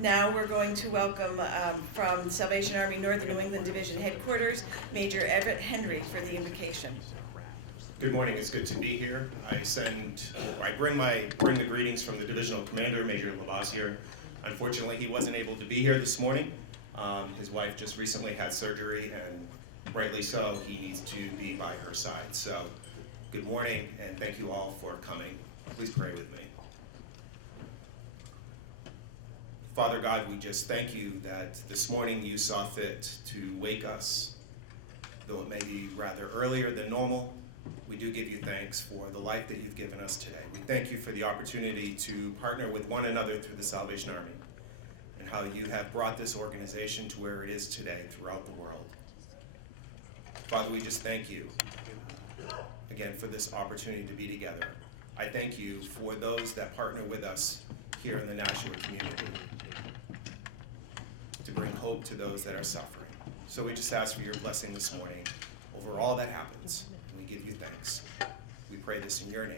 Now we're going to welcome from Salvation Army Northern New England Division Headquarters, Major Everett Henry for the invocation. Good morning. It's good to be here. I bring the greetings from the divisional commander, Major Lavoisier. Unfortunately, he wasn't able to be here this morning. His wife just recently had surgery, and rightly so, he needs to be by her side. So, good morning, and thank you all for coming. Please pray with me. Father God, we just thank you that this morning you saw fit to wake us, though it may be rather earlier than normal. We do give you thanks for the life that you've given us today. We thank you for the opportunity to partner with one another through the Salvation Army and how you have brought this organization to where it is today throughout the world. Father, we just thank you again for this opportunity to be together. I thank you for those that partner with us here in the Nashua community to bring hope to those that are suffering. So we just ask for your blessing this morning over all that happens. We give you thanks. We pray this in your name.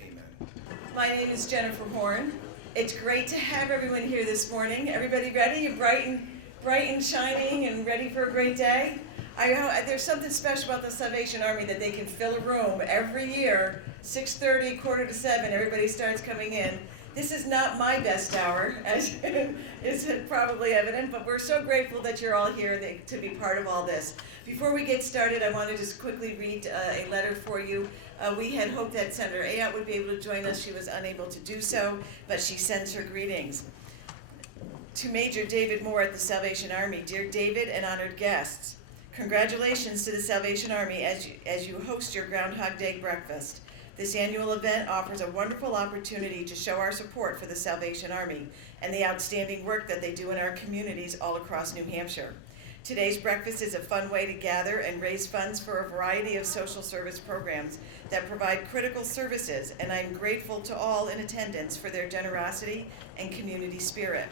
Amen. My name is Jennifer Horn. It's great to have everyone here this morning. Everybody ready? You're bright and shining and ready for a great day? There's something special about the Salvation Army that they can fill a room every year, 6:30, 6:45, everybody starts coming in. This is not my best hour, as is probably evident, but we're so grateful that you're all here to be part of all this. Before we get started, I want to just quickly read a letter for you. We had hoped that Senator Ayotte would be able to join us. She was unable to do so, but she sends her greetings. To Major David Moore at the Salvation Army, dear David and honored guests, congratulations to the Salvation Army as you host your Groundhog Day breakfast. This annual event offers a wonderful opportunity to show our support for the Salvation Army and the outstanding work that they do in our communities all across New Hampshire. Today's breakfast is a fun way to gather and raise funds for a variety of social service programs that provide critical services, and I'm grateful to all in attendance for their generosity and community spirit.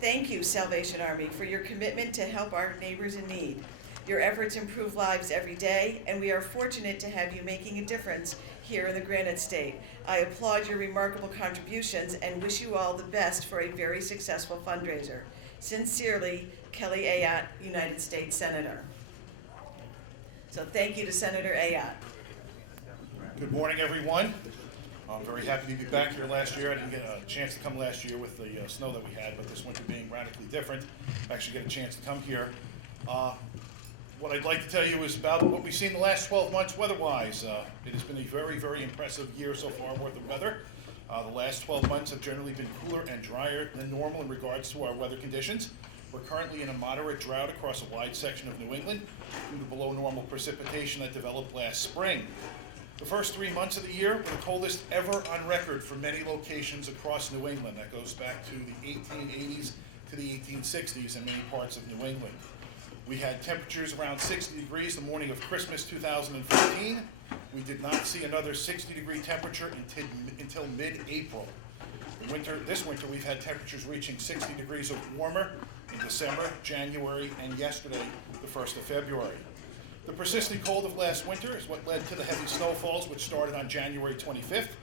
Thank you, Salvation Army, for your commitment to help our neighbors in need. Your efforts improve lives every day, and we are fortunate to have you making a difference here in the Granite State. I applaud your remarkable contributions and wish you all the best for a very successful fundraiser. Sincerely, Kelly Ayotte, United States Senator. So thank you to Senator Ayotte. Good morning, everyone. I'm very happy to be back here last year. I didn't get a chance to come last year with the snow that we had, but this winter being radically different, I actually get a chance to come here. What I'd like to tell you is about what we've seen the last 12 months weather-wise. It has been a very, very impressive year so far worth of weather. The last 12 months have generally been cooler and drier than normal in regards to our weather conditions. We're currently in a moderate drought across a wide section of New England due to below normal precipitation that developed last spring. The first 3 months of the year were the coldest ever on record for many locations across New England. That goes back to the 1880s to the 1860s in many parts of New England. We had temperatures around 60 degrees the morning of Christmas 2015. We did not see another 60-degree temperature until mid-April. This winter, we've had temperatures reaching 60 degrees or warmer in December, January, and yesterday, the 1st of February. The persistent cold of last winter is what led to the heavy snowfalls, which started on January 25th.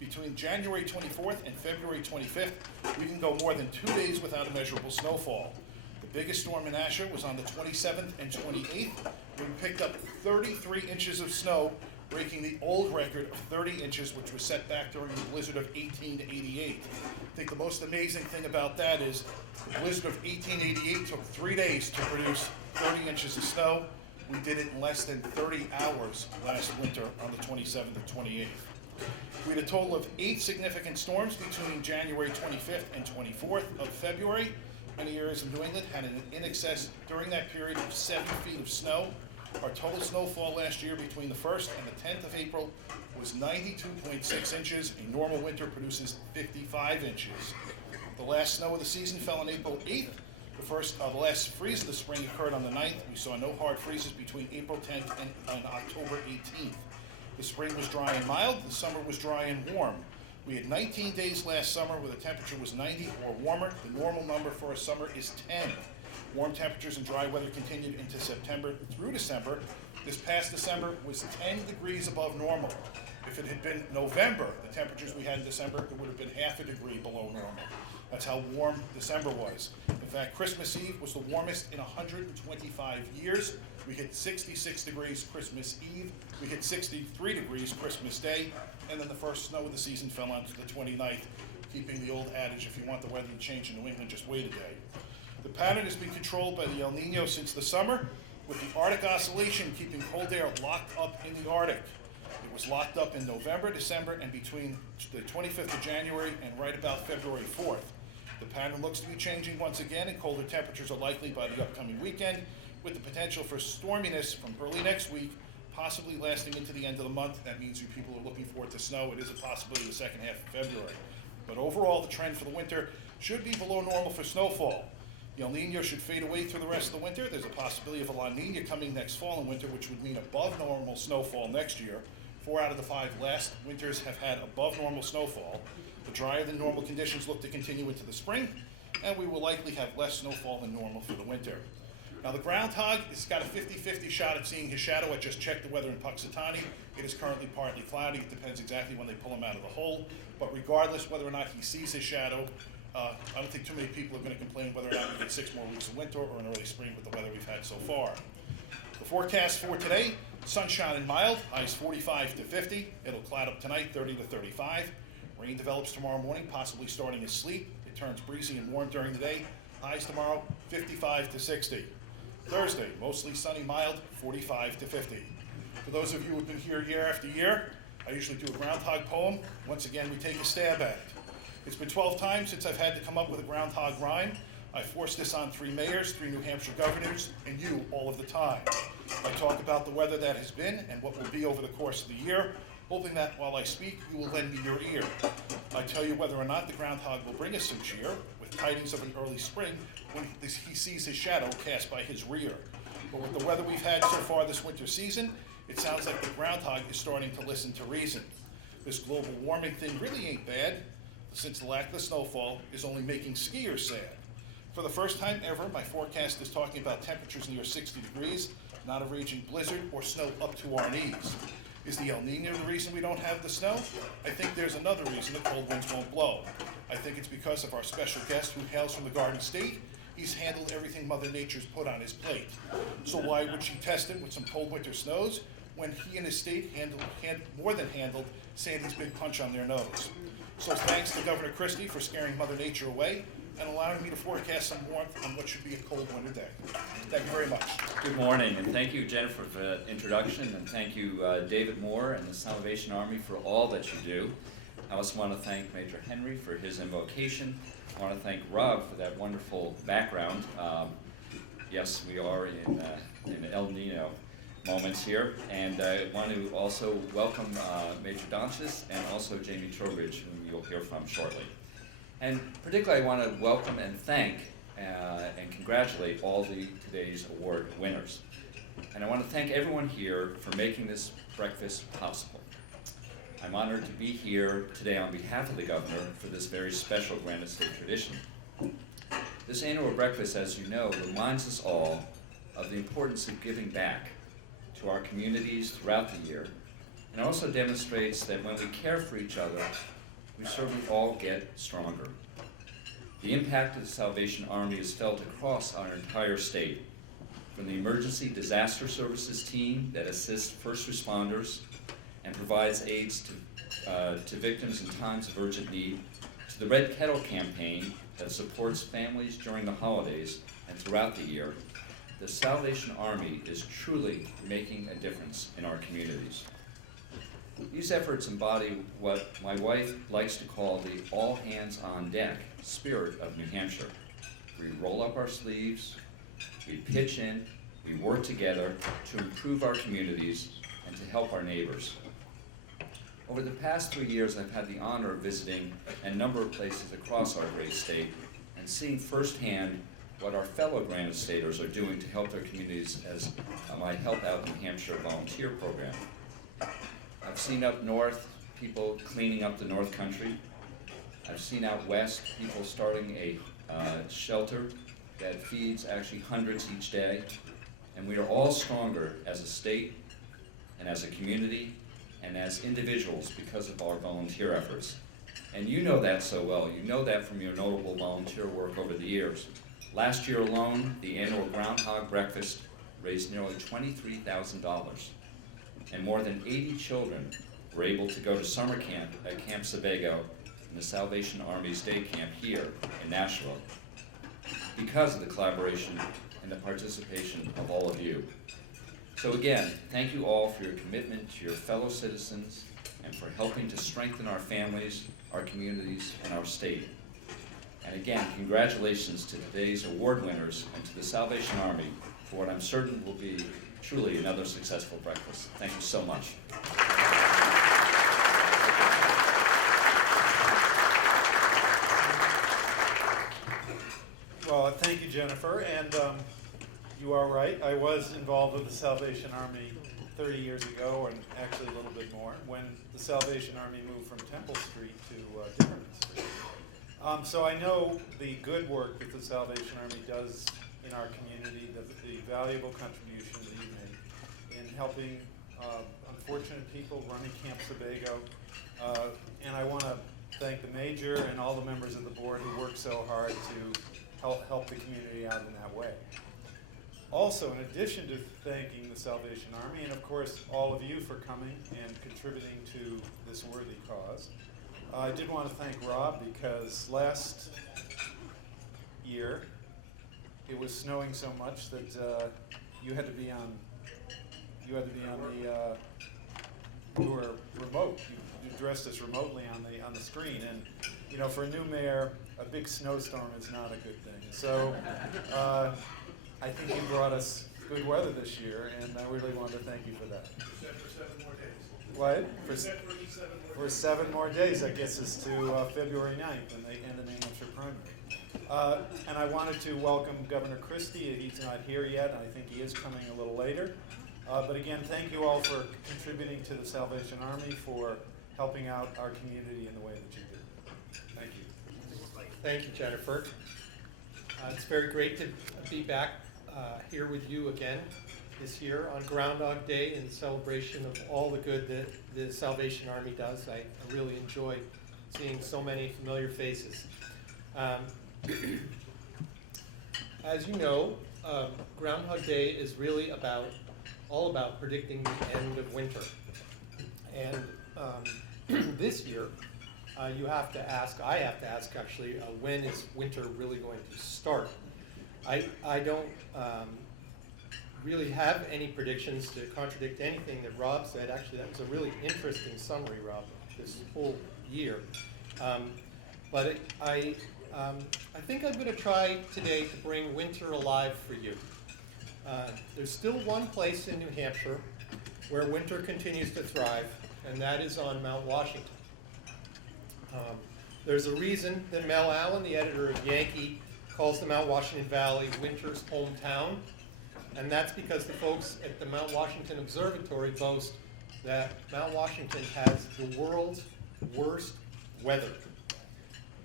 Between January 24th and February 25th, we can go more than 2 days without a measurable snowfall. The biggest storm in Asher was on the 27th and 28th, when we picked up 33 inches of snow, breaking the old record of 30 inches, which was set back during the blizzard of 1888. I think the most amazing thing about that is the blizzard of 1888 took 3 days to produce 30 inches of snow. We did it in less than 30 hours last winter on the 27th and 28th. We had a total of 8 significant storms between January 25th and 24th of February. Many areas of New England had in excess during that period of 7 feet of snow. Our total snowfall last year between the 1st and the 10th of April was 92.6 inches. A normal winter produces 55 inches. The last snow of the season fell on April 8th. The last freeze of the spring occurred on the 9th. We saw no hard freezes between April 10th and October 18th. The spring was dry and mild. The summer was dry and warm. We had 19 days last summer where the temperature was 90 or warmer. The normal number for a summer is 10. Warm temperatures and dry weather continued into September through December. This past December was 10 degrees above normal. If it had been November, the temperatures we had in December, it would have been half a degree below normal. That's how warm December was. In fact, Christmas Eve was the warmest in 125 years. We hit 66 degrees Christmas Eve. We hit 63 degrees Christmas Day. And then the first snow of the season fell on the 29th, keeping the old adage, if you want the weather to change in New England, just wait a day. The pattern has been controlled by the El Nino since the summer, with the Arctic Oscillation keeping cold air locked up in the Arctic. It was locked up in November, December, and between the 25th of January and right about February 4th. The pattern looks to be changing once again, and colder temperatures are likely by the upcoming weekend, with the potential for storminess from early next week, possibly lasting into the end of the month. That means you people are looking forward to snow. It is a possibility the second half of February. But overall, the trend for the winter should be below normal for snowfall. The El Nino should fade away through the rest of the winter. There's a possibility of a La Nina coming next fall and winter, which would mean above normal snowfall next year. 4 out of the 5 last winters have had above normal snowfall. The drier than normal conditions look to continue into the spring, and we will likely have less snowfall than normal for the winter. Now, the Groundhog has got a 50-50 shot at seeing his shadow. I just checked the weather in Puxatawny. It is currently partly cloudy. It depends exactly when they pull him out of the hole. But regardless whether or not he sees his shadow, I don't think too many people are going to complain whether or not we get 6 more weeks of winter or an early spring with the weather we've had so far. The forecast for today, sunshine and mild, highs 45 to 50. It'll cloud up tonight, 30 to 35. Rain develops tomorrow morning, possibly starting as sleet. It turns breezy and warm during the day. Highs tomorrow, 55 to 60. Thursday, mostly sunny, mild, 45 to 50. For those of you who've been here year after year, I usually do a Groundhog poem. Once again, we take a stab at it. It's been 12 times since I've had to come up with a Groundhog rhyme. I forced this on 3 mayors, 3 New Hampshire governors, and you all of the time. I talk about the weather that has been and what will be over the course of the year, hoping that while I speak, you will lend me your ear. I tell you whether or not the Groundhog will bring us some cheer, with tidings of an early spring when he sees his shadow cast by his rear. But with the weather we've had so far this winter season, it sounds like the Groundhog is starting to listen to reason. This global warming thing really ain't bad, since the lack of snowfall is only making skiers sad. For the first time ever, my forecast is talking about temperatures near 60 degrees, not a raging blizzard or snow up to our knees. Is the El Nino the reason we don't have the snow? I think there's another reason the cold winds won't blow. I think it's because of our special guest who hails from the Garden State. He's handled everything Mother Nature's put on his plate. So why would she test it with some cold winter snows when he and his state more than handled Sandy's big punch on their nose? So thanks to Governor Christie for scaring Mother Nature away and allowing me to forecast some warmth on what should be a cold winter day. Thank you very much. Good morning, and thank you, Jennifer, for the introduction, and thank you, David Moore and the Salvation Army for all that you do. I also want to thank Major Henry for his invocation. I want to thank Rob for that wonderful background. Yes, we are in El Nino moments here, and I want to also welcome Major Donchis and also Jamie Trowbridge, whom you'll hear from shortly. And particularly I want to welcome and thank and congratulate all today's award winners. And I want to thank everyone here for making this breakfast possible. I'm honored to be here today on behalf of the Governor for this very special Granite State tradition. This annual breakfast, as you know, reminds us all of the importance of giving back to our communities throughout the year, and also demonstrates that when we care for each other, we certainly all get stronger. The impact of the Salvation Army is felt across our entire state, from the Emergency Disaster Services team that assists first responders and provides aids to victims in times of urgent need, to the Red Kettle campaign that supports families during the holidays and throughout the year. The Salvation Army is truly making a difference in our communities. These efforts embody what my wife likes to call the all-hands-on-deck spirit of New Hampshire. We roll up our sleeves, we pitch in, we work together to improve our communities and to help our neighbors. Over the past 3 years, I've had the honor of visiting a number of places across our great state and seeing firsthand what our fellow Granite Staters are doing to help their communities as my Help Out New Hampshire volunteer program. I've seen up north people cleaning up the North Country. I've seen out west people starting a shelter that feeds actually hundreds each day. And we are all stronger as a state and as a community and as individuals because of our volunteer efforts. And you know that so well. You know that from your notable volunteer work over the years. Last year alone, the annual Groundhog Breakfast raised nearly $23,000, and more than 80 children were able to go to summer camp at Camp Sebago and the Salvation Army's day camp here in Nashville because of the collaboration and the participation of all of you. So again, thank you all for your commitment to your fellow citizens and for helping to strengthen our families, our communities, and our state. And again, congratulations to today's award winners and to the Salvation Army for what I'm certain will be truly another successful breakfast. Thank you so much. Well, thank you, Jennifer, and you are right. I was involved with the Salvation Army 30 years ago, and actually a little bit more, when the Salvation Army moved from Temple Street to Different Street. So I know the good work that the Salvation Army does in our community, the valuable contribution that you make in helping unfortunate people running Camp Sebago. And I want to thank the Major and all the members of the board who work so hard to help the community out in that way. Also, in addition to thanking the Salvation Army, and of course all of you for coming and contributing to this worthy cause, I did want to thank Rob because last year it was snowing so much that you had to be on the you were remote. You addressed us remotely on the screen, and you know, for a new mayor, a big snowstorm is not a good thing. So I think you brought us good weather this year, and I really wanted to thank you for that. For 7 more days. What? For 7 more days. That gets us to February 9th and the New Hampshire primary. And I wanted to welcome Governor Christie. He's not here yet, and I think he is coming a little later. But again, thank you all for contributing to the Salvation Army, for helping out our community in the way that you do. Thank you. Thank you, Jennifer. It's very great to be back here with you again this year on Groundhog Day in celebration of all the good that the Salvation Army does. I really enjoy seeing so many familiar faces. As you know, Groundhog Day is really all about predicting the end of winter. And this year, I have to ask actually, when is winter really going to start? I don't really have any predictions to contradict anything that Rob said. Actually, that was a really interesting summary, Rob, this whole year. But I think I'm going to try today to bring winter alive for you. There's still one place in New Hampshire where winter continues to thrive, and that is on Mount Washington. There's a reason that Mel Allen, the editor of Yankee, calls the Mount Washington Valley winter's hometown, and that's because the folks at the Mount Washington Observatory boast that Mount Washington has the world's worst weather.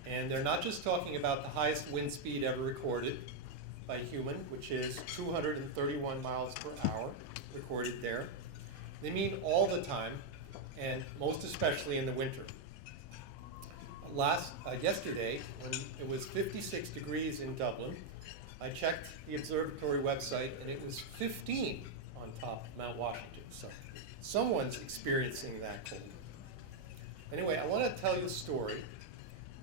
And they're not just talking about the highest wind speed ever recorded by human, which is 231 miles per hour recorded there. They mean all the time, and most especially in the winter. Yesterday, when it was 56 degrees in Dublin, I checked the observatory website and it was 15 on top of Mount Washington. So someone's experiencing that cold. Anyway, I want to tell you a story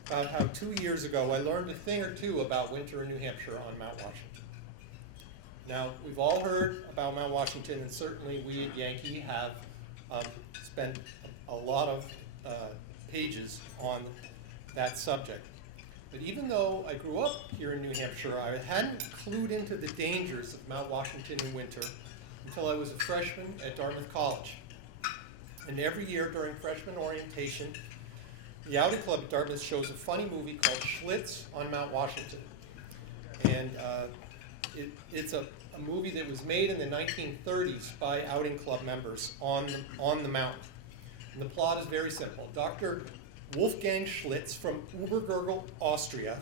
about how 2 years ago I learned a thing or two about winter in New Hampshire on Mount Washington. Now, we've all heard about Mount Washington, and certainly we at Yankee have spent a lot of pages on that subject. But even though I grew up here in New Hampshire, I hadn't clued into the dangers of Mount Washington in winter until I was a freshman at Dartmouth College. And every year during freshman orientation, the Outing Club at Dartmouth shows a funny movie called Schlitz on Mount Washington. And it's a movie that was made in the 1930s by Outing Club members on the mountain. And the plot is very simple. Dr. Wolfgang Schlitz from Obergurgl, Austria,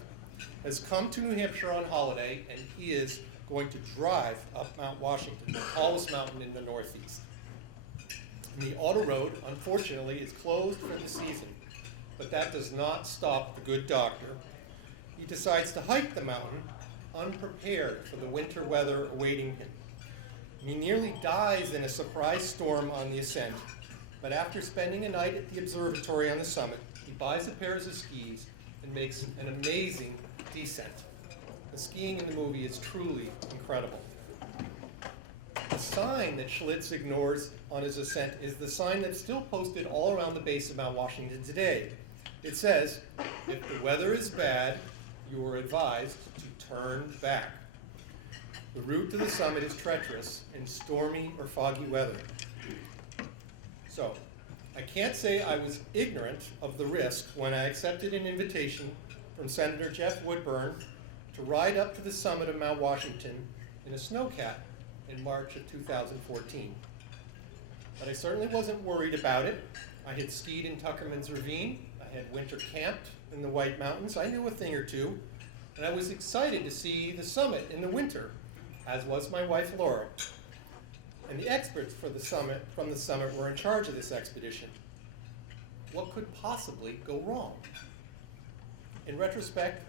has come to New Hampshire on holiday, and he is going to drive up Mount Washington, the tallest mountain in the Northeast. And the auto road, unfortunately, is closed for the season. But that does not stop the good doctor. He decides to hike the mountain unprepared for the winter weather awaiting him. He nearly dies in a surprise storm on the ascent, but after spending a night at the observatory on the summit, he buys a pair of skis and makes an amazing descent. The skiing in the movie is truly incredible. The sign that Schlitz ignores on his ascent is the sign that's still posted all around the base of Mount Washington today. It says, "If the weather is bad, you are advised to turn back." The route to the summit is treacherous in stormy or foggy weather. So, I can't say I was ignorant of the risk when I accepted an invitation from Senator Jeff Woodburn to ride up to the summit of Mount Washington in a snowcat in March of 2014. But I certainly wasn't worried about it. I had skied in Tuckerman's Ravine. I had winter camped in the White Mountains. I knew a thing or two. And I was excited to see the summit in the winter, as was my wife Laura. And the experts from the summit were in charge of this expedition. What could possibly go wrong? In retrospect,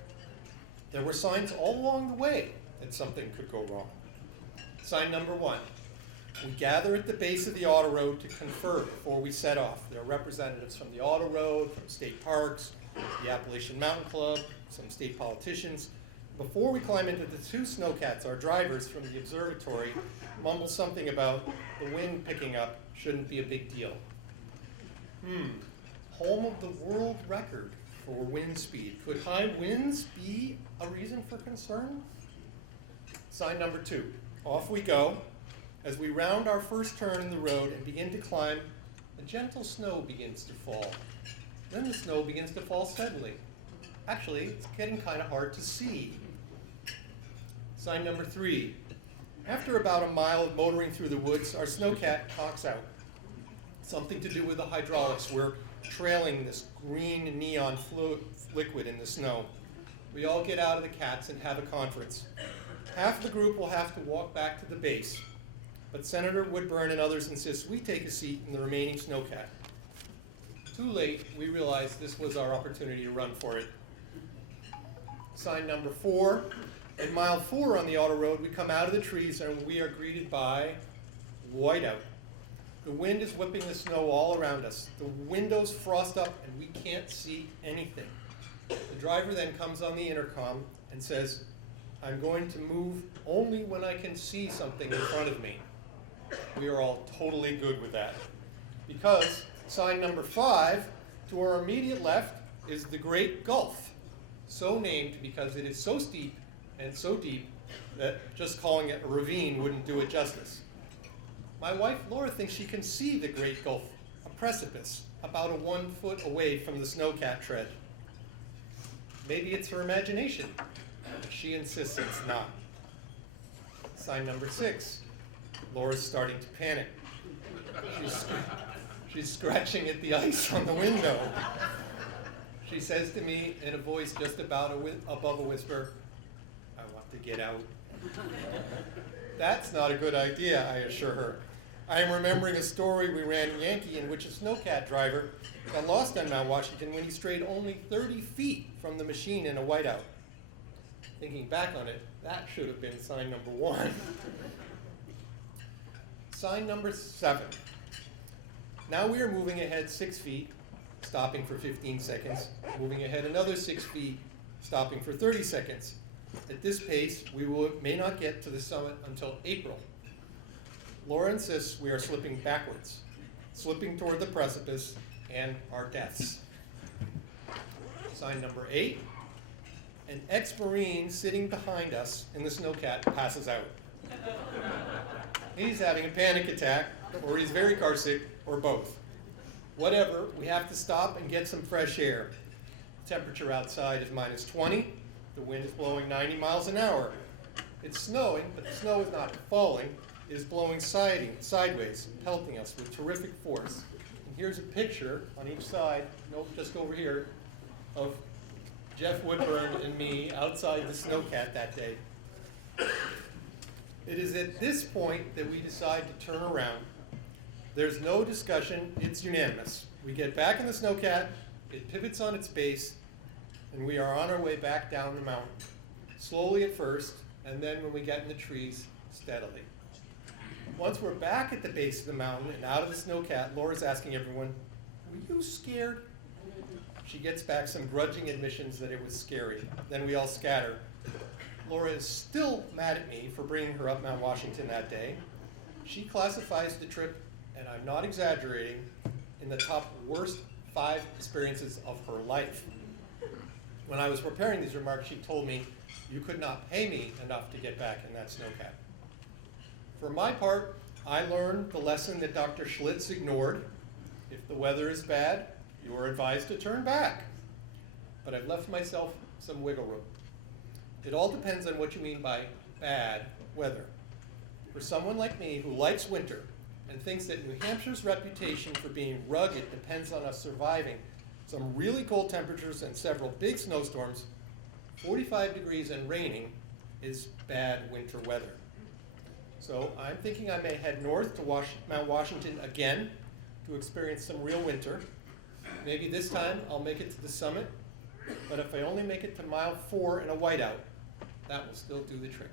there were signs all along the way that something could go wrong. Sign number 1. We gather at the base of the auto road to confer before we set off. There are representatives from the auto road, from state parks, the Appalachian Mountain Club, some state politicians. Before we climb into the 2 snowcats, our drivers from the observatory mumble something about the wind picking up shouldn't be a big deal. Home of the world record for wind speed. Could high winds be a reason for concern? Sign number 2. Off we go. As we round our first turn in the road and begin to climb, a gentle snow begins to fall. Then the snow begins to fall steadily. Actually, it's getting kind of hard to see. Sign number 3. After about a mile of motoring through the woods, our snowcat cocks out. Something to do with the hydraulics. We're trailing this green neon liquid in the snow. We all get out of the cats and have a conference. Half the group will have to walk back to the base, but Senator Woodburn and others insist we take a seat in the remaining snowcat. Too late, we realized this was our opportunity to run for it. Sign number 4. At mile 4 on the auto road, we come out of the trees and we are greeted by whiteout. The wind is whipping the snow all around us. The windows frost up and we can't see anything. The driver then comes on the intercom and says, "I'm going to move only when I can see something in front of me." We are all totally good with that. Because sign number 5, to our immediate left, is the Great Gulf, so named because it is so steep and so deep that just calling it a ravine wouldn't do it justice. My wife Laura thinks she can see the Great Gulf, a precipice, about a 1 foot away from the snowcat tread. Maybe it's her imagination, but she insists it's not. Sign number 6, Laura's starting to panic. She's scratching at the ice on the window. She says to me in a voice just about above a whisper, "I want to get out." That's not a good idea, I assure her. I am remembering a story we ran in Yankee in which a snowcat driver got lost on Mount Washington when he strayed only 30 feet from the machine in a whiteout. Thinking back on it, that should have been sign number 1. Sign number 7. Now we are moving ahead 6 feet, stopping for 15 seconds, moving ahead another 6 feet, stopping for 30 seconds. At this pace, we may not get to the summit until April. Laura insists we are slipping backwards, slipping toward the precipice and our deaths. Sign number 8, an ex-Marine sitting behind us in the snowcat passes out. He's having a panic attack, or he's very carsick, or both. Whatever, we have to stop and get some fresh air. The temperature outside is -20. The wind is blowing 90 miles an hour. It's snowing, but the snow is not falling. It is blowing sideways, pelting us with terrific force. And here's a picture on each side, nope, just over here, of Jeff Woodburn and me outside the snowcat that day. It is at this point that we decide to turn around. There's no discussion, it's unanimous. We get back in the snowcat, it pivots on its base, and we are on our way back down the mountain. Slowly at first, and then when we get in the trees, steadily. Once we're back at the base of the mountain and out of the snowcat, Laura's asking everyone, were you scared? She gets back some grudging admissions that it was scary. Then we all scatter. Laura is still mad at me for bringing her up Mount Washington that day. She classifies the trip, and I'm not exaggerating, in the top worst 5 experiences of her life. When I was preparing these remarks, she told me, you could not pay me enough to get back in that snowcat. For my part, I learned the lesson that Dr. Schlitz ignored. If the weather is bad, you are advised to turn back. But I've left myself some wiggle room. It all depends on what you mean by bad weather. For someone like me who likes winter and thinks that New Hampshire's reputation for being rugged depends on us surviving some really cold temperatures and several big snowstorms, 45 degrees and raining is bad winter weather. So I'm thinking I may head north to Mount Washington again to experience some real winter. Maybe this time I'll make it to the summit, but if I only make it to mile 4 in a whiteout, that will still do the trick.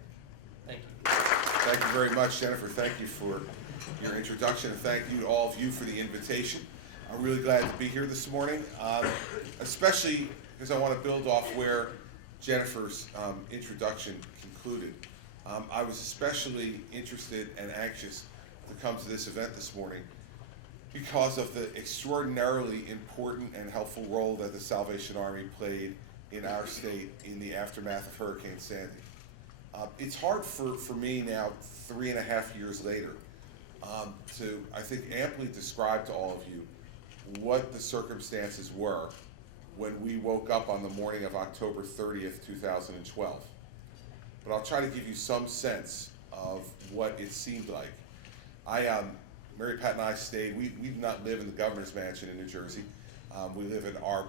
Thank you. Thank you very much, Jennifer. Thank you for your introduction, and thank you to all of you for the invitation. I'm really glad to be here this morning, especially because I want to build off where Jennifer's introduction concluded. I was especially interested and anxious to come to this event this morning because of the extraordinarily important and helpful role that the Salvation Army played in our state in the aftermath of Hurricane Sandy. It's hard for me now, 3.5 years later, to, I think, amply describe to all of you what the circumstances were when we woke up on the morning of October 30th, 2012. But I'll try to give you some sense of what it seemed like. Mary Pat and I stayed, we do not live in the governor's mansion in New Jersey. We live in our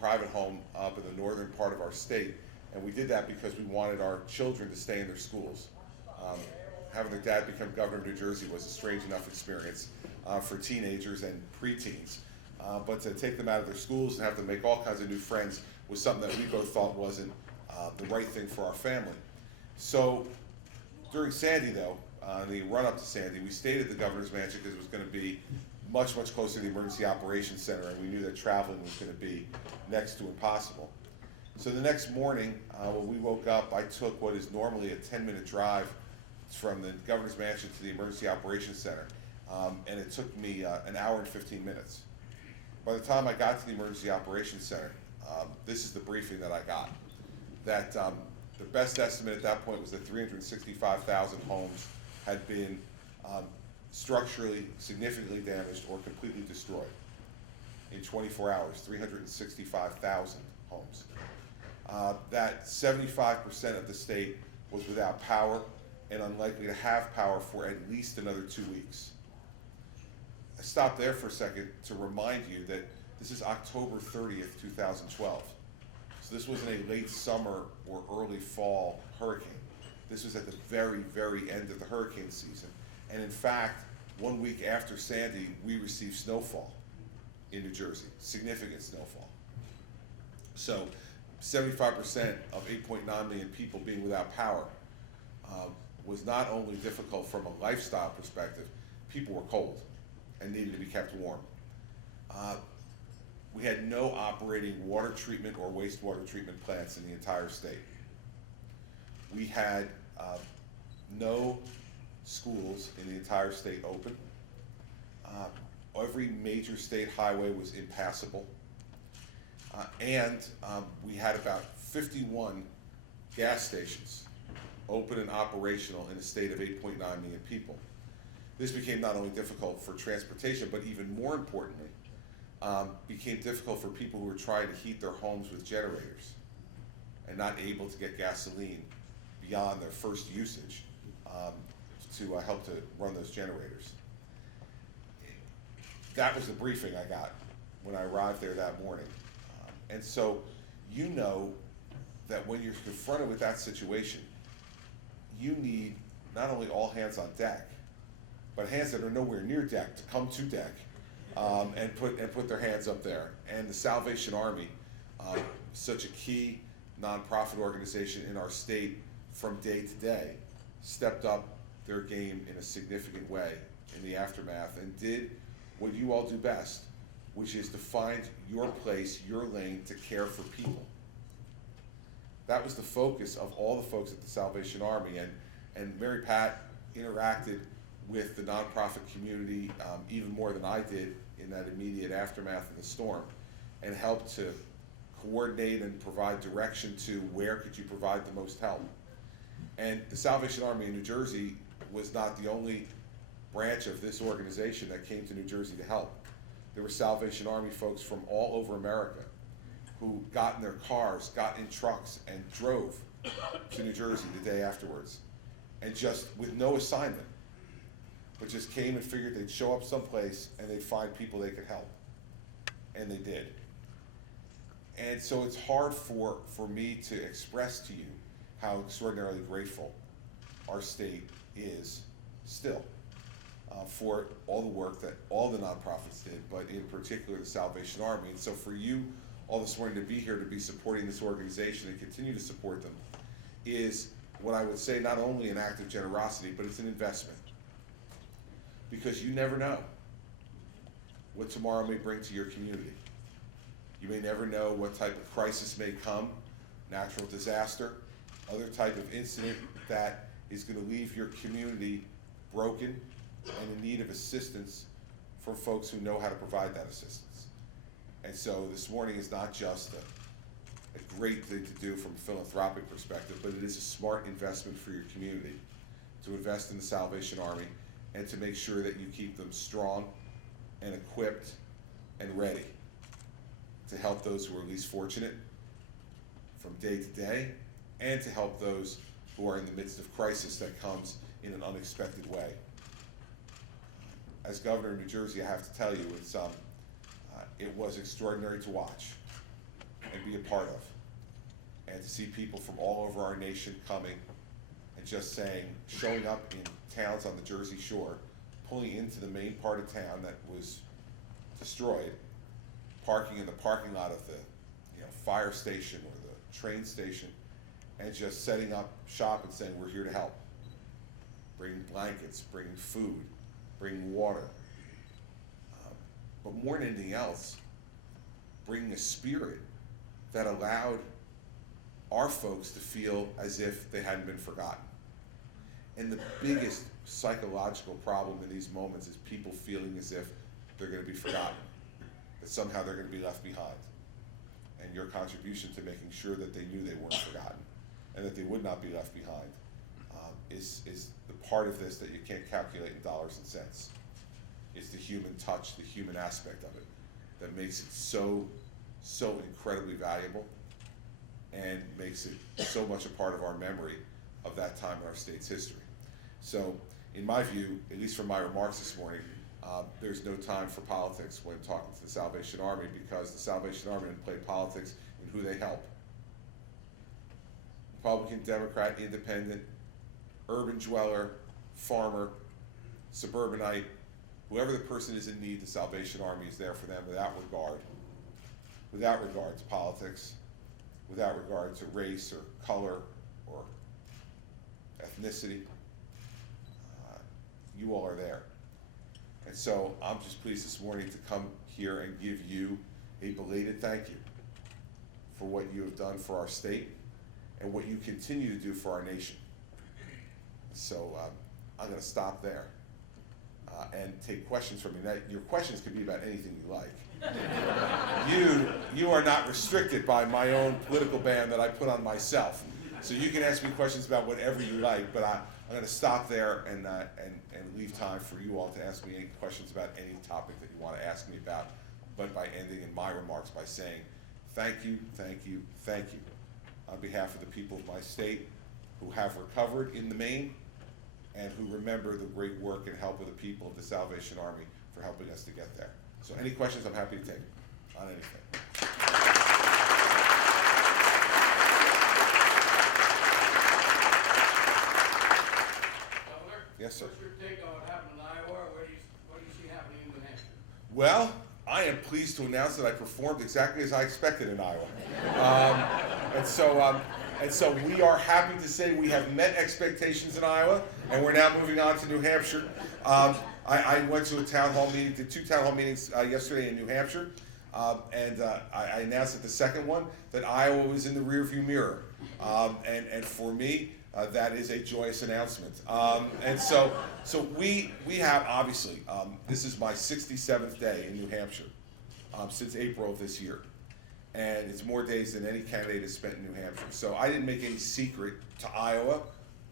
private home up in the northern part of our state. And we did that because we wanted our children to stay in their schools. Having their dad become governor of New Jersey was a strange enough experience for teenagers and preteens. But to take them out of their schools and have them make all kinds of new friends was something that we both thought wasn't the right thing for our family. So during Sandy, though, the run-up to Sandy, we stayed at the governor's mansion because it was going to be much, much closer to the Emergency Operations Center, and we knew that traveling was going to be next to impossible. So the next morning, when we woke up, I took what is normally a 10-minute drive from the governor's mansion to the Emergency Operations Center, and it took me an hour and 15 minutes. By the time I got to the Emergency Operations Center, this is the briefing that I got, that the best estimate at that point was that 365,000 homes had been structurally significantly damaged or completely destroyed. In 24 hours, 365,000 homes. That 75% of the state was without power and unlikely to have power for at least another 2 weeks. I stopped there for a second to remind you that this is October 30th, 2012. So this wasn't a late summer or early fall hurricane. This was at the very, very end of the hurricane season. And in fact, 1 week after Sandy, we received snowfall in New Jersey, significant snowfall. So 75% of 8.9 million people being without power was not only difficult from a lifestyle perspective, people were cold and needed to be kept warm. We had no operating water treatment or wastewater treatment plants in the entire state. We had no schools in the entire state open. Every major state highway was impassable. And we had about 51 gas stations open and operational in a state of 8.9 million people. This became not only difficult for transportation, but even more importantly, became difficult for people who were trying to heat their homes with generators and not able to get gasoline beyond their first usage to help to run those generators. That was the briefing I got when I arrived there that morning. And so you know that when you're confronted with that situation, you need not only all hands on deck, but hands that are nowhere near deck to come to deck and put their hands up there. And the Salvation Army, such a key nonprofit organization in our state from day to day, stepped up their game in a significant way in the aftermath and did what you all do best, which is to find your place, your lane to care for people. That was the focus of all the folks at the Salvation Army, and Mary Pat interacted with the nonprofit community even more than I did in that immediate aftermath of the storm, and helped to coordinate and provide direction to where could you provide the most help. And the Salvation Army in New Jersey was not the only branch of this organization that came to New Jersey to help. There were Salvation Army folks from all over America who got in their cars, got in trucks, and drove to New Jersey the day afterwards. And just with no assignment, but just came and figured they'd show up someplace and they'd find people they could help. And they did. And so it's hard for me to express to you how extraordinarily grateful our state is still for all the work that all the nonprofits did, but in particular the Salvation Army. And so for you all this morning to be here, to be supporting this organization and continue to support them, is what I would say not only an act of generosity, but it's an investment. Because you never know what tomorrow may bring to your community. You may never know what type of crisis may come, natural disaster, other type of incident that is going to leave your community broken and in need of assistance from folks who know how to provide that assistance. And so this morning is not just a great thing to do from a philanthropic perspective, but it is a smart investment for your community to invest in the Salvation Army and to make sure that you keep them strong and equipped and ready to help those who are least fortunate from day to day, and to help those who are in the midst of crisis that comes in an unexpected way. As governor of New Jersey, I have to tell you, it was extraordinary to watch and be a part of, and to see people from all over our nation coming and just showing up in towns on the Jersey Shore, pulling into the main part of town that was destroyed, parking in the parking lot of the fire station or the train station, and just setting up shop and saying, we're here to help. Bringing blankets, bringing food, bringing water. But more than anything else, bringing a spirit that allowed our folks to feel as if they hadn't been forgotten. And the biggest psychological problem in these moments is people feeling as if they're going to be forgotten, that somehow they're going to be left behind. And your contribution to making sure that they knew they weren't forgotten and that they would not be left behind is the part of this that you can't calculate in dollars and cents. It's the human touch, the human aspect of it that makes it so incredibly valuable and makes it so much a part of our memory of that time in our state's history. So, in my view, at least from my remarks this morning, there's no time for politics when talking to the Salvation Army, because the Salvation Army doesn't play politics in who they help. Republican, Democrat, independent, urban dweller, farmer, suburbanite, whoever the person is in need, the Salvation Army is there for them without regard to politics, without regard to race or color or ethnicity. You all are there. And so I'm just pleased this morning to come here and give you a belated thank you for what you have done for our state and what you continue to do for our nation. So I'm going to stop there and take questions from you. Now, your questions can be about anything you like. You are not restricted by my own political ban that I put on myself. So you can ask me questions about whatever you like, but I'm going to stop there and leave time for you all to ask me any questions about any topic that you want to ask me about, but by ending in my remarks by saying thank you, thank you, thank you on behalf of the people of my state who have recovered in the main and who remember the great work and help of the people of the Salvation Army for helping us to get there. So any questions, I'm happy to take on anything. Governor? Yes, sir. What's your take on what happened in Iowa? Well, I am pleased to announce that I performed exactly as I expected in Iowa. And so we are happy to say we have met expectations in Iowa, and we're now moving on to New Hampshire. I went to a town hall meeting, did 2 town hall meetings yesterday in New Hampshire, and I announced at the second one that Iowa was in the rearview mirror. And for me, that is a joyous announcement. And so we have, obviously, this is my 67th day in New Hampshire since April of this year. And it's more days than any candidate has spent in New Hampshire. So I didn't make any secret to Iowa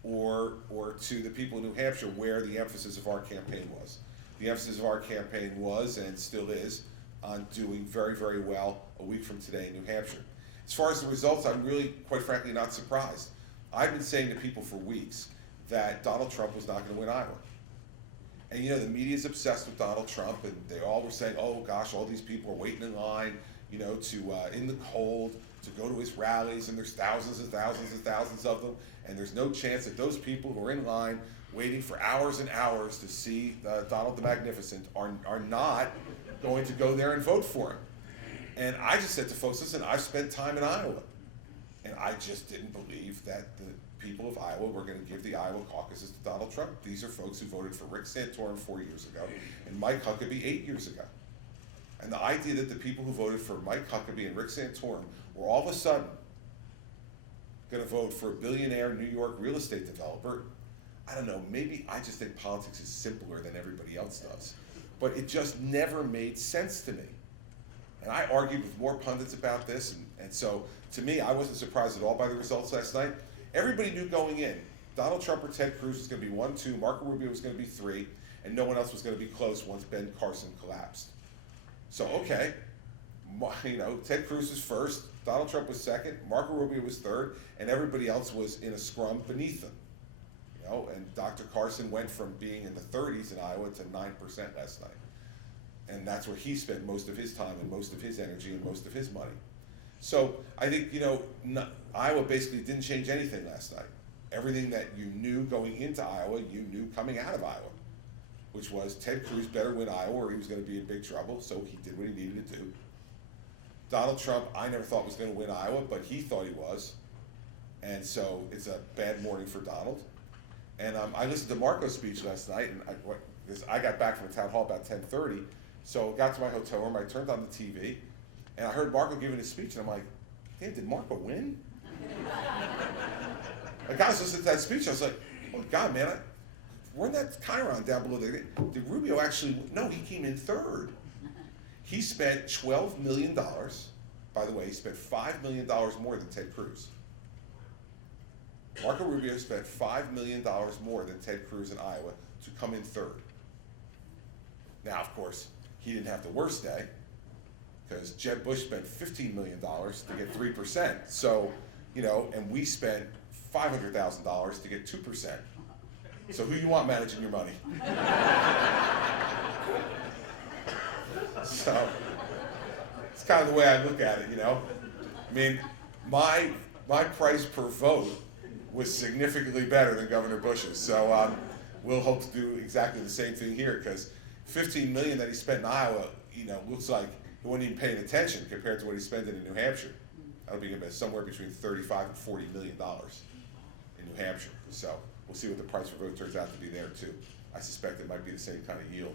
or to the people in New Hampshire where the emphasis of our campaign was. The emphasis of our campaign was, and still is, on doing very, very well a week from today in New Hampshire. As far as the results, I'm really, quite frankly, not surprised. I've been saying to people for weeks that Donald Trump was not going to win Iowa. And you know, the media's obsessed with Donald Trump, and they all were saying, oh gosh, all these people are waiting in line, you know, in the cold, to go to his rallies, and there's thousands and thousands and thousands of them, and there's no chance that those people who are in line waiting for hours and hours to see Donald the Magnificent are not going to go there and vote for him. And I just said to folks, listen, I've spent time in Iowa, and I just didn't believe that the people of Iowa were going to give the Iowa caucuses to Donald Trump. These are folks who voted for Rick Santorum 4 years ago and Mike Huckabee 8 years ago. And the idea that the people who voted for Mike Huckabee and Rick Santorum were all of a sudden going to vote for a billionaire New York real estate developer, I don't know, maybe I just think politics is simpler than everybody else does. But it just never made sense to me. And I argued with more pundits about this, and so to me, I wasn't surprised at all by the results last night. Everybody knew going in, Donald Trump or Ted Cruz was going to be 1, 2, Marco Rubio was going to be 3, and no one else was going to be close once Ben Carson collapsed. So, okay, you know, Ted Cruz was first, Donald Trump was second, Marco Rubio was third, and everybody else was in a scrum beneath them. You know, and Dr. Carson went from being in the 30s in Iowa to 9% last night. And that's where he spent most of his time and most of his energy and most of his money. So I think, you know, Iowa basically didn't change anything last night. Everything that you knew going into Iowa, you knew coming out of Iowa, which was Ted Cruz better win Iowa or he was going to be in big trouble, so he did what he needed to do. Donald Trump, I never thought was going to win Iowa, but he thought he was. And so it's a bad morning for Donald. And I listened to Marco's speech last night, and I got back from the town hall about 10:30, so I got to my hotel room, I turned on the TV, and I heard Marco giving his speech, and I'm like, damn, did Marco win? Like, I was listening to that speech, I was like, oh God, man, run that Chiron down below there. Did Rubio actually, no, he came in third. He spent $12 million. By the way, he spent $5 million more than Ted Cruz. Marco Rubio spent $5 million more than Ted Cruz in Iowa to come in third. Now, of course, he didn't have the worst day, because Jeb Bush spent $15 million to get 3%. So, you know, and we spent $500,000 to get 2%. So who you want managing your money? So it's kind of the way I look at it, you know. I mean, my price per vote was significantly better than Governor Bush's. So we'll hope to do exactly the same thing here, because $15 million that he spent in Iowa, you know, looks like he wasn't even paying attention compared to what he's spending in New Hampshire. That'll be somewhere between $35 and $40 million in New Hampshire. So we'll see what the price per vote turns out to be there too. I suspect it might be the same kind of yield.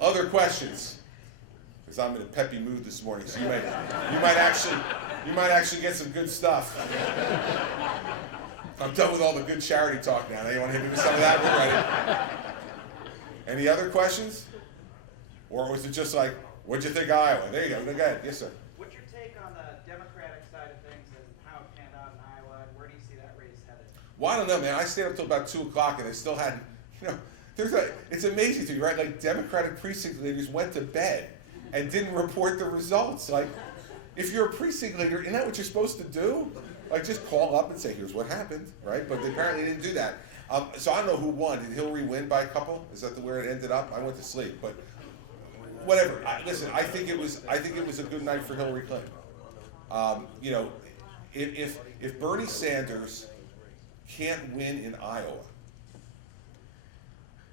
Other questions? Because I'm in a peppy mood this morning, so you might actually get some good stuff. I'm done with all the good charity talk now. Now you want to hit me with some of that? We're ready. Any other questions? Or was it just like, what'd you think of Iowa? There you go. Go ahead. Yes, sir. What's your take on the Democratic side of things and how it panned out in Iowa, and where do you see that race headed? Well, I don't know, man. I stayed up till about 2 o'clock, and they still hadn't, you know, it's amazing to me, right? Like, Democratic precinct leaders went to bed and didn't report the results. Like, if you're a precinct leader, isn't that what you're supposed to do? Like, just call up and say, here's what happened, right? But they apparently didn't do that. So I don't know who won. Did Hillary win by a couple? Is that where it ended up? I went to sleep, but whatever. Listen, I think it was a good night for Hillary Clinton. You know, if Bernie Sanders can't win in Iowa,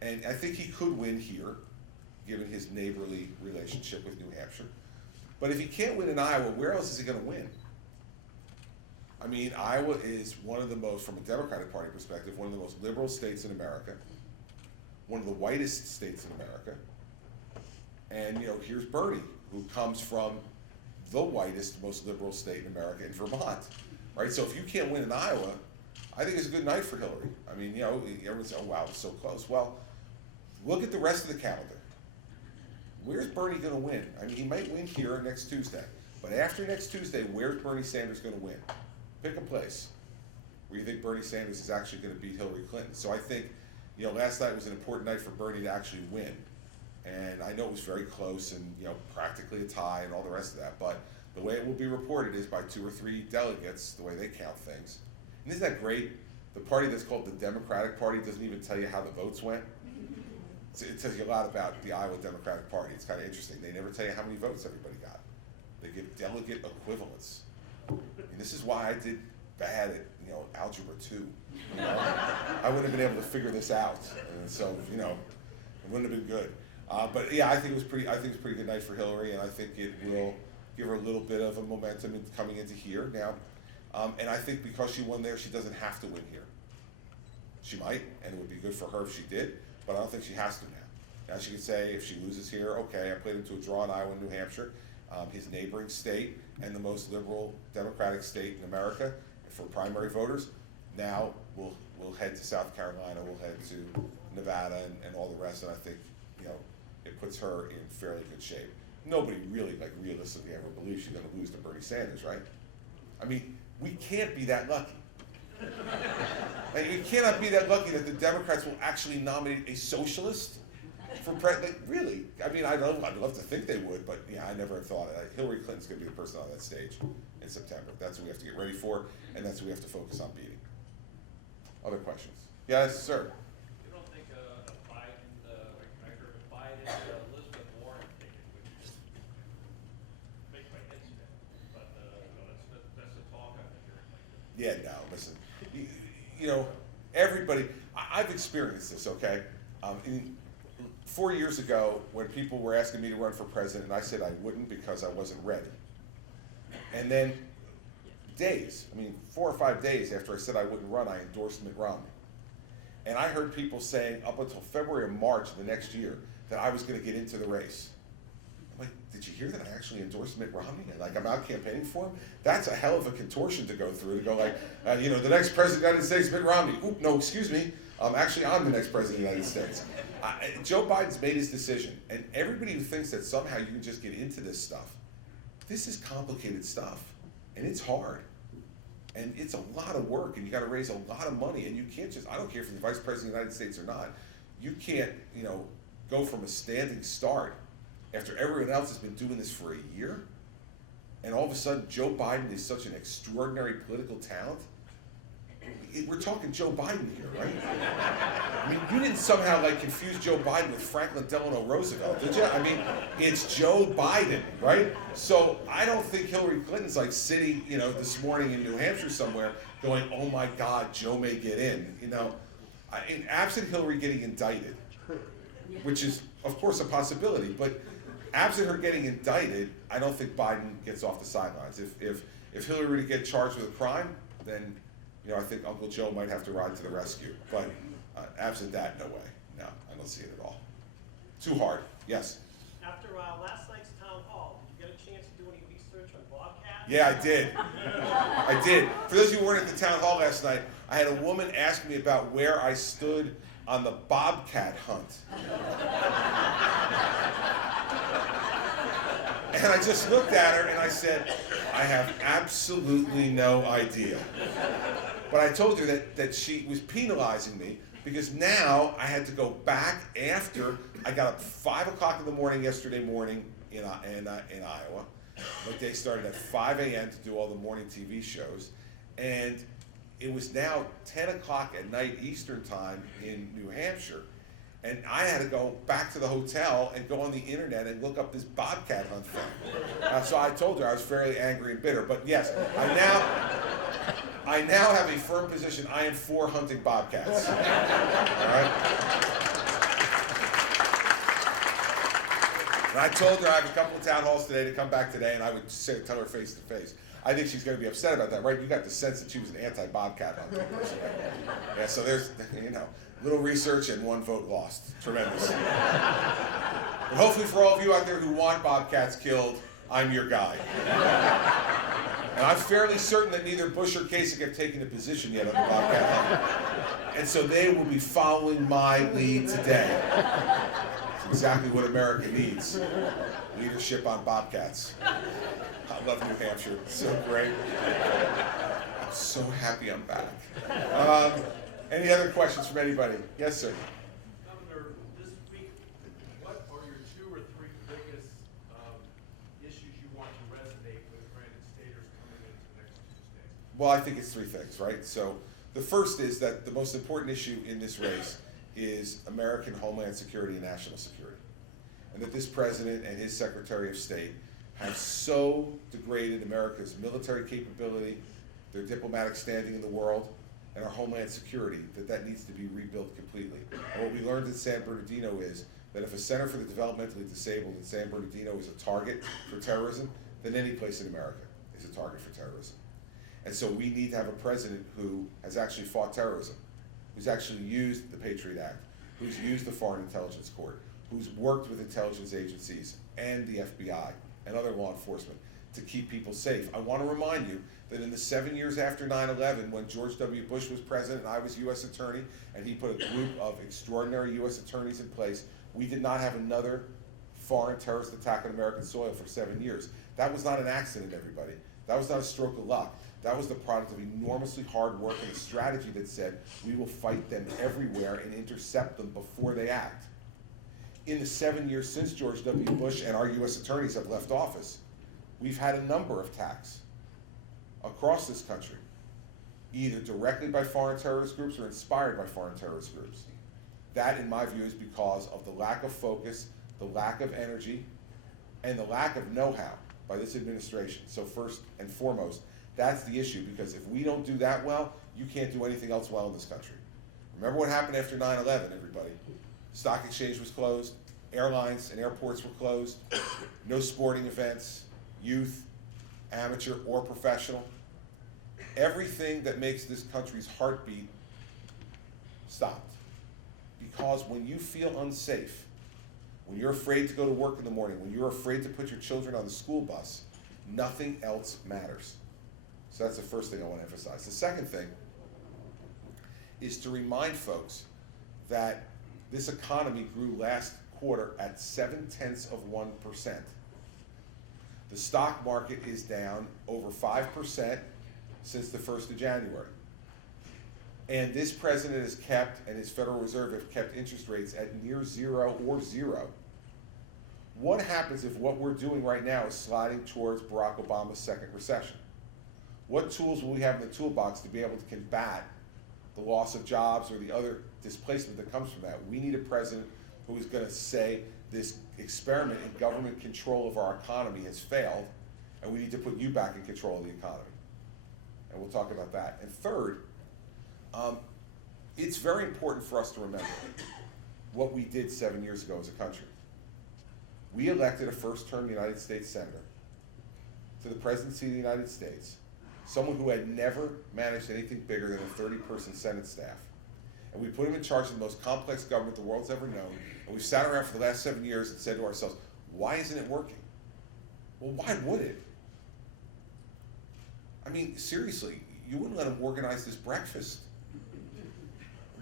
and I think he could win here, given his neighborly relationship with New Hampshire. But if he can't win in Iowa, where else is he going to win? I mean, Iowa is one of the most, from a Democratic Party perspective, one of the most liberal states in America, one of the whitest states in America. And, you know, here's Bernie, who comes from the whitest, most liberal state in America, in Vermont, right? So if you can't win in Iowa, I think it's a good night for Hillary. I mean, you know, everyone says, oh, wow, it's so close. Well, look at the rest of the calendar. Where's Bernie going to win? I mean, he might win here next Tuesday. But after next Tuesday, where's Bernie Sanders going to win? Pick a place where you think Bernie Sanders is actually going to beat Hillary Clinton. So I think, you know, last night was an important night for Bernie to actually win. And I know it was very close and, you know, practically a tie and all the rest of that. But the way it will be reported is by 2 or 3 delegates, the way they count things. And isn't that great? The party that's called the Democratic Party doesn't even tell you how the votes went. It tells you a lot about the Iowa Democratic Party. It's kind of interesting. They never tell you how many votes everybody got. They give delegate equivalents. And this is why I did bad at, you know, algebra 2. You know? I wouldn't have been able to figure this out, and so, you know, it wouldn't have been good. But yeah, I think it's a pretty good night for Hillary, and I think it will give her a little bit of a momentum in coming into here now. And I think because she won there, she doesn't have to win here. She might, and it would be good for her if she did, but I don't think she has to now. Now she could say, if she loses here, okay, I played him to a draw in Iowa and New Hampshire, his neighboring state and the most liberal Democratic state in America for primary voters. Now we'll head to South Carolina, we'll head to Nevada and all the rest, and I think, you know, it puts her in fairly good shape. Nobody really, like, realistically ever believes she's going to lose to Bernie Sanders, right? I mean, we can't be that lucky. And we cannot be that lucky that the Democrats will actually nominate a socialist for president. Like, really? I mean, I'd love to think they would, but yeah, I never thought it. Hillary Clinton's going to be the person on that stage in September. That's what we have to get ready for, and that's what we have to focus on beating. Other questions? Yes, sir. You don't think Biden, Elizabeth Warren ticket would just make my head spin? But that's the talk I've been hearing lately. Yeah, no, listen. You know, everybody, I've experienced this, okay? 4 years ago, when people were asking me to run for president, and I said I wouldn't because I wasn't ready. And then days, 4 or 5 days after I said I wouldn't run, I endorsed Mitt Romney. And I heard people saying up until February or March of the next year that I was going to get into the race. I'm like, did you hear that I actually endorsed Mitt Romney? And like, I'm out campaigning for him? That's a hell of a contortion to go through, to go like, you know, the next president of the United States, Mitt Romney. Oop, no, excuse me. Actually, I'm the next president of the United States. Joe Biden's made his decision. And everybody who thinks that somehow you can just get into this stuff, this is complicated stuff. And it's hard. And it's a lot of work, and you got to raise a lot of money, and you can't just, I don't care if you're the vice president of the United States or not, you can't, you know, go from a standing start after everyone else has been doing this for a year, and all of a sudden Joe Biden is such an extraordinary political talent. We're talking Joe Biden here, right? I mean, you didn't somehow like confuse Joe Biden with Franklin Delano Roosevelt, did you? I mean, it's Joe Biden, right? So I don't think Hillary Clinton's like sitting, you know, this morning in New Hampshire somewhere going, oh my God, Joe may get in. You know, absent Hillary getting indicted, which is, of course, a possibility, but absent her getting indicted, I don't think Biden gets off the sidelines. If Hillary were to get charged with a crime, then, you know, I think Uncle Joe might have to ride to the rescue. But absent that, no way. No, I don't see it at all. Too hard. Yes? After last night's town hall, did you get a chance to do any research on bobcats? Yeah, I did. I did. For those of you who weren't at the town hall last night, I had a woman ask me about where I stood on the bobcat hunt. And I just looked at her and I said, I have absolutely no idea. But I told her that she was penalizing me because now I had to go back after I got up 5 o'clock in the morning yesterday morning in Iowa. My day started at 5 a.m. to do all the morning TV shows. And it was now 10 o'clock at night Eastern time in New Hampshire. And I had to go back to the hotel and go on the internet and look up this bobcat hunt thing. So I told her I was fairly angry and bitter. But yes, I now have a firm position. I am for hunting bobcats. All right? And I told her I have a couple of town halls today to come back today, and I would tell her face to face. I think she's going to be upset about that, right? You got the sense that she was an anti-Bobcat hunter. Yeah, so there's, little research and 1 vote lost. Tremendous. But hopefully for all of you out there who want Bobcats killed, I'm your guy. And I'm fairly certain that neither Bush or Kasich have taken a position yet on the Bobcat hunt. And so they will be following my lead today. It's exactly what America needs. Leadership on Bobcats. I love New Hampshire. It's so great. I'm so happy I'm back. Any other questions from anybody? Yes, sir. Governor, this week, what are your 2 or 3 biggest issues you want to resonate with Granite Staters coming into next Tuesday? Well, I think it's 3 things, right? So the first is that the most important issue in this race is American homeland security and national security. And that this president and his Secretary of State have so degraded America's military capability, their diplomatic standing in the world, and our homeland security, that needs to be rebuilt completely. And what we learned in San Bernardino is that if a Center for the Developmentally Disabled in San Bernardino is a target for terrorism, then any place in America is a target for terrorism. And so we need to have a president who has actually fought terrorism, who's actually used the Patriot Act, who's used the Foreign Intelligence Court, who's worked with intelligence agencies and the FBI and other law enforcement to keep people safe. I want to remind you that in the 7 years after 9/11, when George W. Bush was president and I was U.S. Attorney, and he put a group of extraordinary U.S. attorneys in place, we did not have another foreign terrorist attack on American soil for 7 years. That was not an accident, everybody. That was not a stroke of luck. That was the product of enormously hard work and a strategy that said, we will fight them everywhere and intercept them before they act. In the 7 years since George W. Bush and our U.S. attorneys have left office, we've had a number of attacks across this country, either directly by foreign terrorist groups or inspired by foreign terrorist groups. That, in my view, is because of the lack of focus, the lack of energy, and the lack of know-how by this administration. So first and foremost, that's the issue, because if we don't do that well, you can't do anything else well in this country. Remember what happened after 9/11, everybody. Stock exchange was closed, airlines and airports were closed, no sporting events, youth, amateur or professional. Everything that makes this country's heartbeat stopped. Because when you feel unsafe, when you're afraid to go to work in the morning, when you're afraid to put your children on the school bus, nothing else matters. So that's the first thing I want to emphasize. The second thing is to remind folks that this economy grew last quarter at 0.7%. The stock market is down over 5% since the 1st of January. And this president has kept, and his Federal Reserve have kept interest rates at near zero or zero. What happens if what we're doing right now is sliding towards Barack Obama's second recession? What tools will we have in the toolbox to be able to combat the loss of jobs or the other displacement that comes from that? We need a president who is going to say this experiment in government control of our economy has failed, and we need to put you back in control of the economy. And we'll talk about that. And third, it's very important for us to remember what we did 7 years ago as a country. We elected a first-term United States Senator to the presidency of the United States, someone who had never managed anything bigger than a 30-person Senate staff. And we put him in charge of the most complex government the world's ever known, and we've sat around for the last 7 years and said to ourselves, why isn't it working? Well, why would it? I mean, seriously, you wouldn't let him organize this breakfast.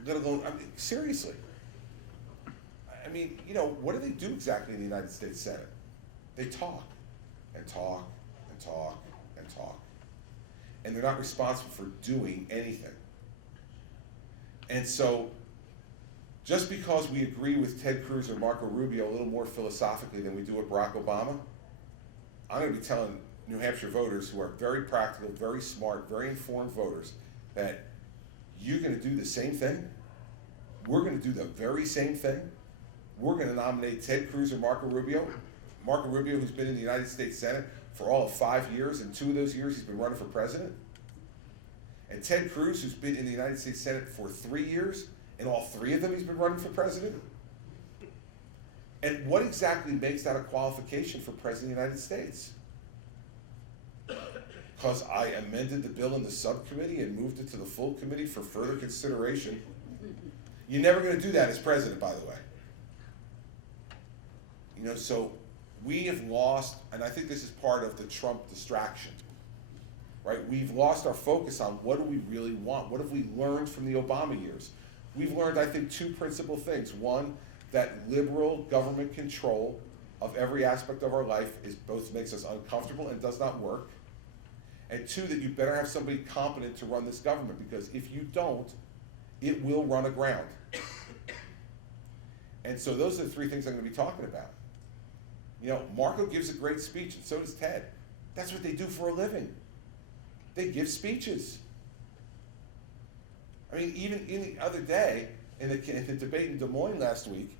Let alone, I mean, seriously. I mean, you know, what do they do exactly in the United States Senate? They talk and talk and talk and talk. And they're not responsible for doing anything. And so, just because we agree with Ted Cruz or Marco Rubio a little more philosophically than we do with Barack Obama, I'm going to be telling New Hampshire voters who are very practical, very smart, very informed voters that you're going to do the same thing. We're going to do the very same thing. We're going to nominate Ted Cruz or Marco Rubio. Marco Rubio, who's been in the United States Senate for all of 5 years, and 2 of those years he's been running for president. And Ted Cruz, who's been in the United States Senate for 3 years, and all 3 of them he's been running for president. And what exactly makes that a qualification for President of the United States? Because I amended the bill in the subcommittee and moved it to the full committee for further consideration. You're never going to do that as president, by the way. You know, so we have lost, and I think this is part of the Trump distraction, right? We've lost our focus on what do we really want? What have we learned from the Obama years? We've learned, I think, two principal things. One, that liberal government control of every aspect of our life is both makes us uncomfortable and does not work. And two, that you better have somebody competent to run this government, because if you don't, it will run aground. And so those are the three things I'm going to be talking about. You know, Marco gives a great speech, and so does Ted. That's what they do for a living. They give speeches. I mean, even in the other day, in the debate in Des Moines last week,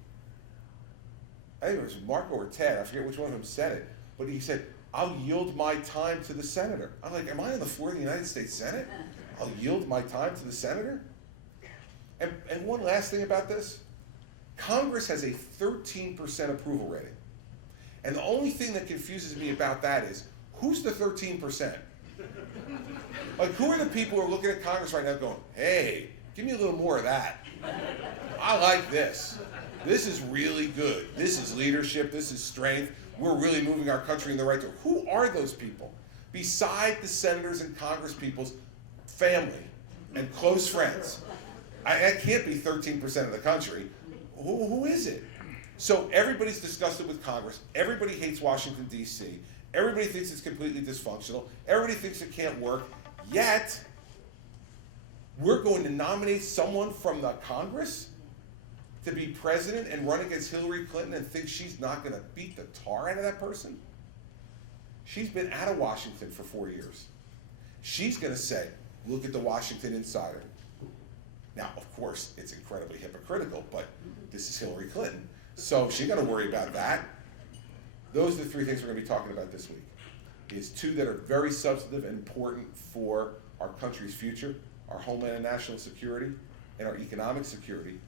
I think it was Marco or Ted, I forget which one of them said it, but he said, "I'll yield my time to the senator." I'm like, am I on the floor of the United States Senate? I'll yield my time to the senator? And one last thing about this, Congress has a 13% approval rating. And the only thing that confuses me about that is, who's the 13%? Like, who are the people who are looking at Congress right now going, hey, give me a little more of that. I like this. This is really good. This is leadership. This is strength. We're really moving our country in the right direction. Who are those people? Beside the senators and Congress people's family and close friends. That can't be 13% of the country. Who is it? So everybody's disgusted with Congress. Everybody hates Washington, D.C. Everybody thinks it's completely dysfunctional. Everybody thinks it can't work. Yet, we're going to nominate someone from the Congress to be president and run against Hillary Clinton and think she's not going to beat the tar out of that person? She's been out of Washington for 4 years. She's going to say, look at the Washington Insider. Now, of course, it's incredibly hypocritical, but this is Hillary Clinton. So she's going to worry about that. Those are the three things we're going to be talking about this week. Is two that are very substantive and important for our country's future, our homeland and national security, and our economic security.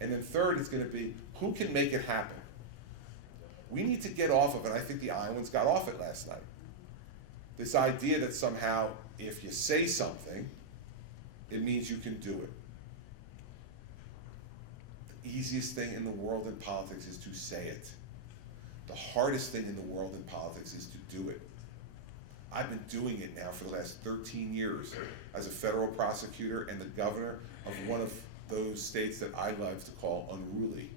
And then third is going to be, who can make it happen? We need to get off of it. I think the Iowans got off it last night. This idea that somehow if you say something, it means you can do it. The easiest thing in the world in politics is to say it. The hardest thing in the world in politics is to do it. I've been doing it now for the last 13 years as a federal prosecutor and the governor of one of those states that I love to call unruly.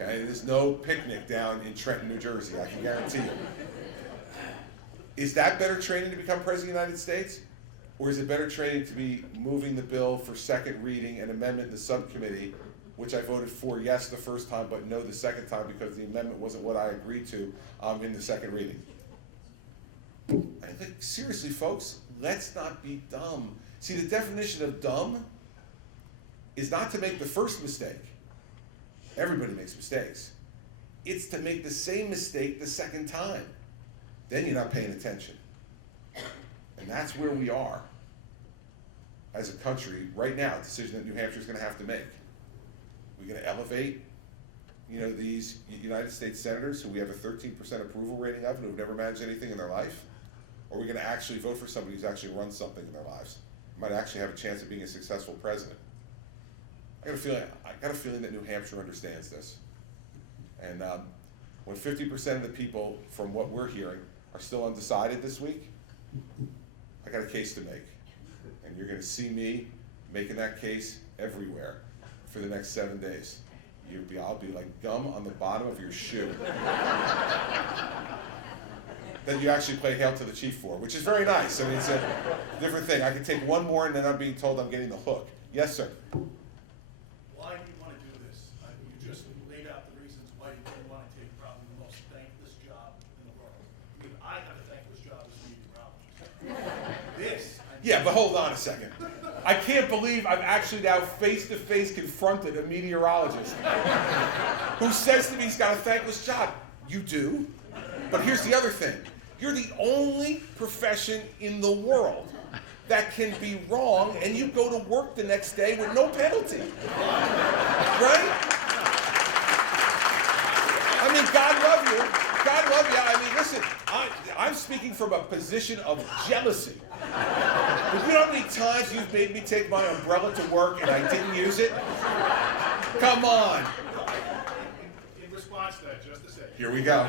Okay, there's no picnic down in Trenton, New Jersey, I can guarantee you. Is that better training to become President of the United States? Or is it better training to be moving the bill for second reading and amendment in the subcommittee, which I voted for yes the first time, but no the second time because the amendment wasn't what I agreed to in the second reading? I think, seriously, folks, let's not be dumb. See, the definition of dumb is not to make the first mistake. Everybody makes mistakes. It's to make the same mistake the second time. Then you're not paying attention. And that's where we are as a country right now, a decision that New Hampshire is going to have to make. We're going to elevate, these United States senators who we have a 13% approval rating of and who've never managed anything in their life, or are we going to actually vote for somebody who's actually run something in their lives, might actually have a chance of being a successful president. I got a feeling that New Hampshire understands this. And when 50% of the people, from what we're hearing, are still undecided this week, I got a case to make. And you're going to see me making that case everywhere for the next 7 days. I'll be like gum on the bottom of your shoe. That you actually play Hail to the Chief for, which is very nice. I mean, it's a different thing. I can take one more and then I'm being told I'm getting the hook. Yes, sir. Why do you want to do this? You just laid out the reasons why you don't want to take probably the most thankless job in the world. I mean, I have a thankless job as a meteorologist. Yeah, but hold on a second. I can't believe I've actually now face-to-face confronted a meteorologist who says to me he's got a thankless job. You do? But here's the other thing. You're the only profession in the world that can be wrong and you go to work the next day with no penalty. Right? love you. God love you. I mean, listen, I'm speaking from a position of jealousy. But you know how many times you've made me take my umbrella to work and I didn't use it? Come on. In response to that, just to say. Here we go.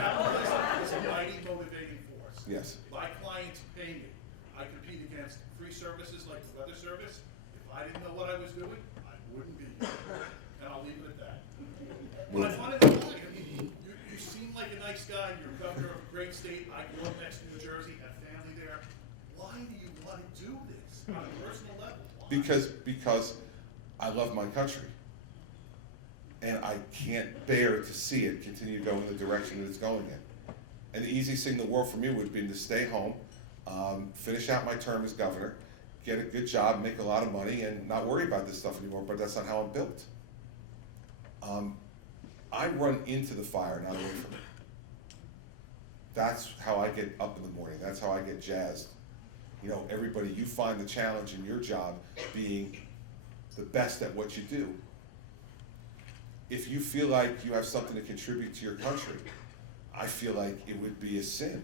It's a mighty motivating force. Yes. My clients pay me. I compete against free services like the weather service. If I didn't know what I was doing, I wouldn't be here. And I'll leave it at that. But I wanted to know, I mean, you seem like a nice guy. You're governor of a great state. I grew up next to New Jersey, have family there. Why do you want to do this on a personal level? Why? Because I love my country. And I can't bear to see it continue to go in the direction that it's going in. And the easiest thing in the world for me would have been to stay home, finish out my term as governor, get a good job, make a lot of money, and not worry about this stuff anymore, but that's not how I'm built. I run into the fire, not away from it. That's how I get up in the morning. That's how I get jazzed. You know, everybody, you find the challenge in your job being the best at what you do. If you feel like you have something to contribute to your country, I feel like it would be a sin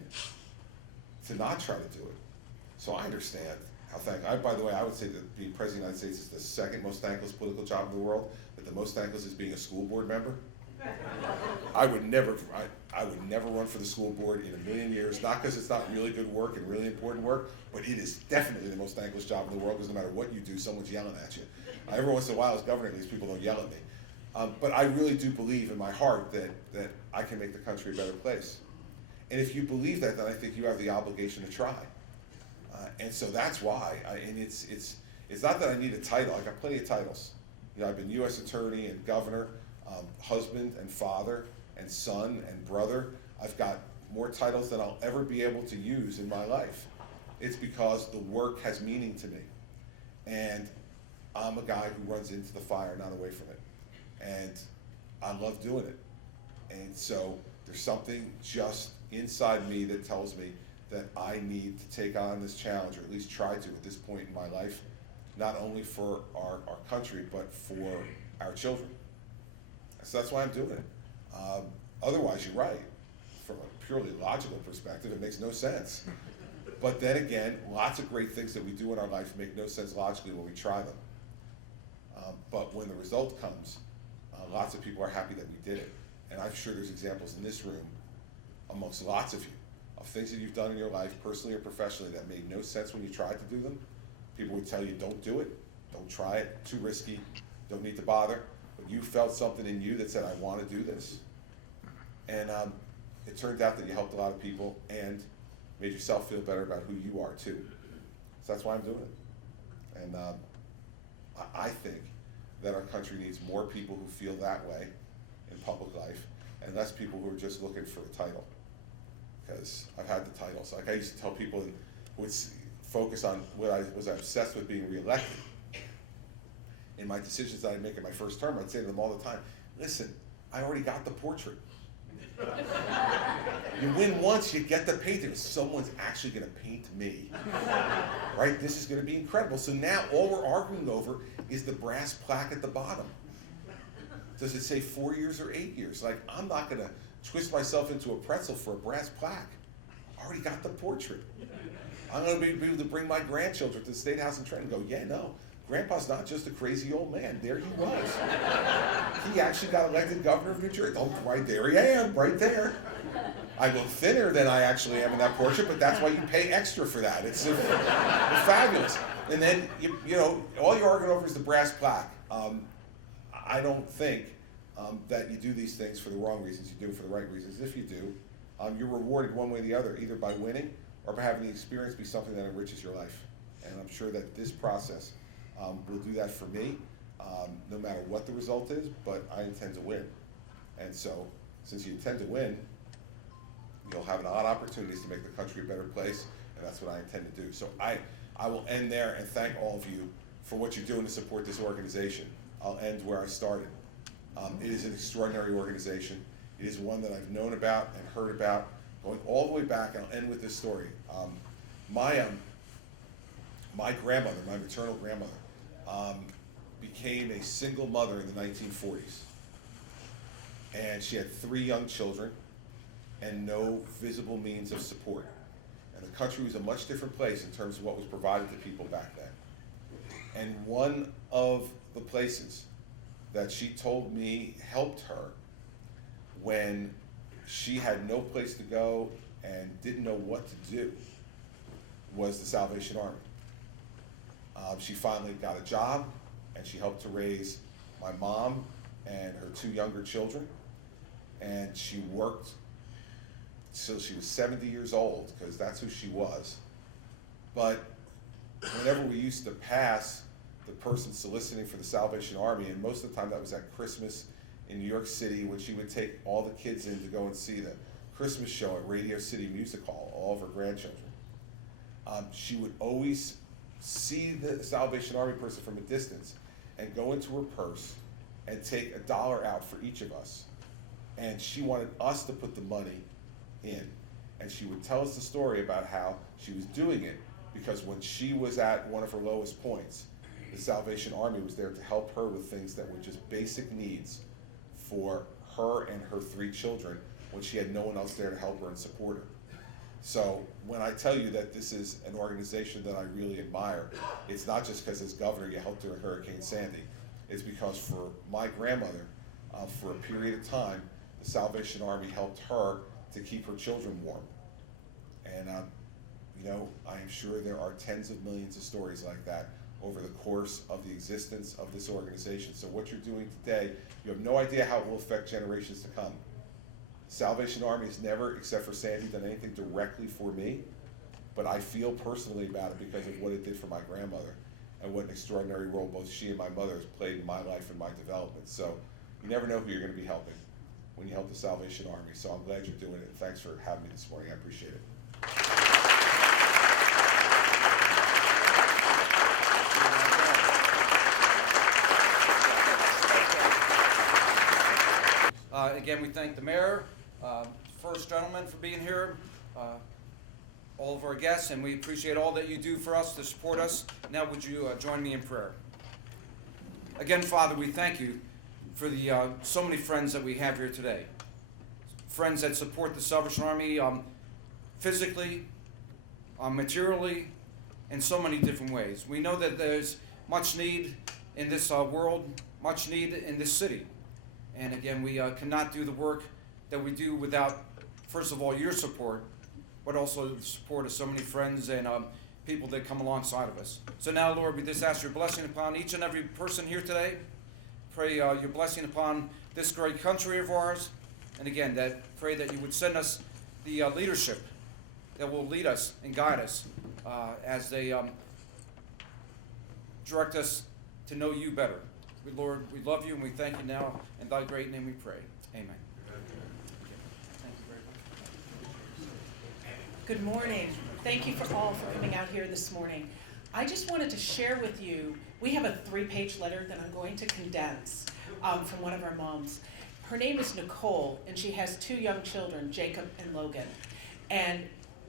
to not try to do it. So I understand how by the way, I would say that being president of the United States is the second most thankless political job in the world, but the most thankless is being a school board member. I would never run for the school board in a million years, not because it's not really good work and really important work, but it is definitely the most thankless job in the world because no matter what you do, someone's yelling at you. Every once in a while as governor, these people don't yell at me. But I really do believe in my heart that I can make the country a better place. And if you believe that, then I think you have the obligation to try. And so that's why. And it's not that I need a title. I got plenty of titles. You know, I've been U.S. attorney and governor, husband and father and son and brother. I've got more titles than I'll ever be able to use in my life. It's because the work has meaning to me. And I'm a guy who runs into the fire, not away from it. And I love doing it. And so there's something just inside me that tells me that I need to take on this challenge, or at least try to at this point in my life, not only for our country, but for our children. So that's why I'm doing it. Otherwise, you're right. From a purely logical perspective, it makes no sense. But then again, lots of great things that we do in our life make no sense logically when we try them. But when the result comes, lots of people are happy that we did it. And I'm sure there's examples in this room, amongst lots of you, of things that you've done in your life, personally or professionally, that made no sense when you tried to do them. People would tell you, don't do it, don't try it, too risky, don't need to bother. But you felt something in you that said, I want to do this. And it turned out that you helped a lot of people and made yourself feel better about who you are too. So that's why I'm doing it. And I think that our country needs more people who feel that way in public life and less people who are just looking for a title. Because I've had the titles. Like I used to tell people who would focus on what I was obsessed with being reelected. In my decisions that I make in my first term, I'd say to them all the time, listen, I already got the portrait. You win once, you get the painting. Someone's actually going to paint me. Right? This is going to be incredible. So now all we're arguing over is the brass plaque at the bottom. Does it say 4 years or 8 years? Like, I'm not going to twist myself into a pretzel for a brass plaque. I already got the portrait. I'm going to be able to bring my grandchildren to the State House in Trenton and go, yeah, no, Grandpa's not just a crazy old man. There he was. He actually got elected governor of New Jersey. Oh, right there I am, right there. I look thinner than I actually am in that portrait, but that's why you pay extra for that. It's fabulous. And then, you know, all you're arguing over is the brass plaque. I don't think that you do these things for the wrong reasons. You do it for the right reasons. If you do, you're rewarded one way or the other, either by winning or by having the experience be something that enriches your life. And I'm sure that this process will do that for me, no matter what the result is, but I intend to win. And so, since you intend to win, you'll have a lot of opportunities to make the country a better place, and that's what I intend to do. So I will end there and thank all of you for what you're doing to support this organization. I'll end where I started. It is an extraordinary organization. It is one that I've known about and heard about, going all the way back, and I'll end with this story. My grandmother, my maternal grandmother, became a single mother in the 1940s. And she had 3 young children. and no visible means of support. And the country was a much different place in terms of what was provided to people back then. And one of the places that she told me helped her when she had no place to go and didn't know what to do was the Salvation Army. She finally got a job, and she helped to raise my mom and her 2 younger children, and she worked till she was 70 years old, because that's who she was. But whenever we used to pass the person soliciting for the Salvation Army, and most of the time that was at Christmas in New York City, when she would take all the kids in to go and see the Christmas show at Radio City Music Hall, all of her grandchildren, she would always see the Salvation Army person from a distance and go into her purse and take $1 out for each of us. And she wanted us to put the money in. And she would tell us the story about how she was doing it because when she was at one of her lowest points, the Salvation Army was there to help her with things that were just basic needs for her and her 3 children when she had no one else there to help her and support her. So when I tell you that this is an organization that I really admire, it's not just because as governor you helped during Hurricane Sandy. It's because for my grandmother, for a period of time, the Salvation Army helped her to keep her children warm. And you know, I am sure there are tens of millions of stories like that over the course of the existence of this organization. So what you're doing today, you have no idea how it will affect generations to come. Salvation Army has never, except for Sandy, done anything directly for me, but I feel personally about it because of what it did for my grandmother and what an extraordinary role both she and my mother has played in my life and my development. So you never know who you're going to be helping when you help the Salvation Army. So I'm glad you're doing it, and thanks for having me this morning. I appreciate it. Again, we thank the mayor, first gentleman for being here, all of our guests, and we appreciate all that you do for us to support us. Now would you join me in prayer? Again, Father, we thank you for the so many friends that we have here today. Friends that support the Salvation Army physically, materially, in so many different ways. We know that there's much need in this world, much need in this city. And again, we cannot do the work that we do without, first of all, your support, but also the support of so many friends and people that come alongside of us. So now, Lord, we just ask your blessing upon each and every person here today. Pray your blessing upon this great country of ours. And again, pray that you would send us the leadership that will lead us and guide us as they direct us to know you better. Lord, we love you and we thank you now. In thy great name we pray. Amen. Thank you very much. Good morning. Thank you all for coming out here this morning. I just wanted to share with you, we have a 3-page letter that I'm going to condense from one of our moms. Her name is Nicole, and she has 2 young children, Jacob and Logan. And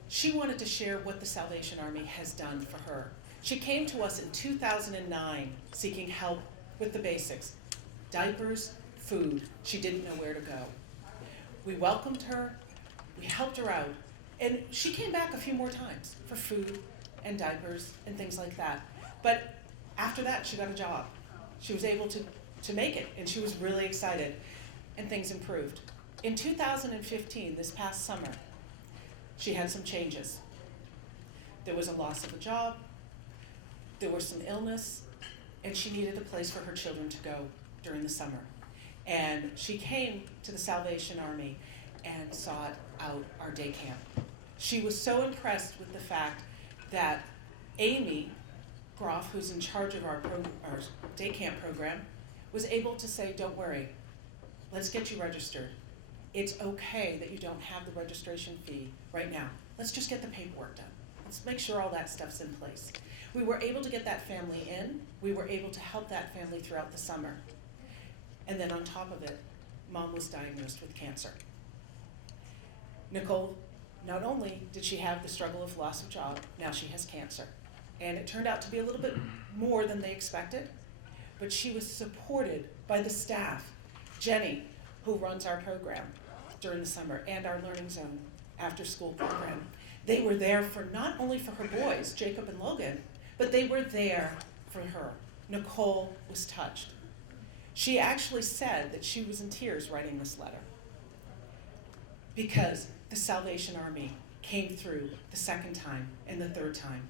she wanted to share what the Salvation Army has done for her. She came to us in 2009 seeking help with the basics, diapers, food. She didn't know where to go. We welcomed her, we helped her out, and she came back a few more times for food and diapers and things like that. But after that, she got a job. She was able to make it, and she was really excited, and things improved. In 2015, this past summer, she had some changes. There was a loss of a job, there was some illness, and she needed a place for her children to go during the summer. And she came to the Salvation Army and sought out our day camp. She was so impressed with the fact that Amy Groff, who's in charge of our day camp program, was able to say, don't worry, let's get you registered. It's okay that you don't have the registration fee right now. Let's just get the paperwork done. Let's make sure all that stuff's in place. We were able to get that family in. We were able to help that family throughout the summer. And then on top of it, Mom was diagnosed with cancer. Nicole, not only did she have the struggle of loss of job, now she has cancer. And it turned out to be a little bit more than they expected, but she was supported by the staff. Jenny, who runs our program, during the summer and our Learning Zone after-school program. They were there for not only for her boys, Jacob and Logan, but they were there for her. Nicole was touched. She actually said that she was in tears writing this letter because the Salvation Army came through the second time and the third time.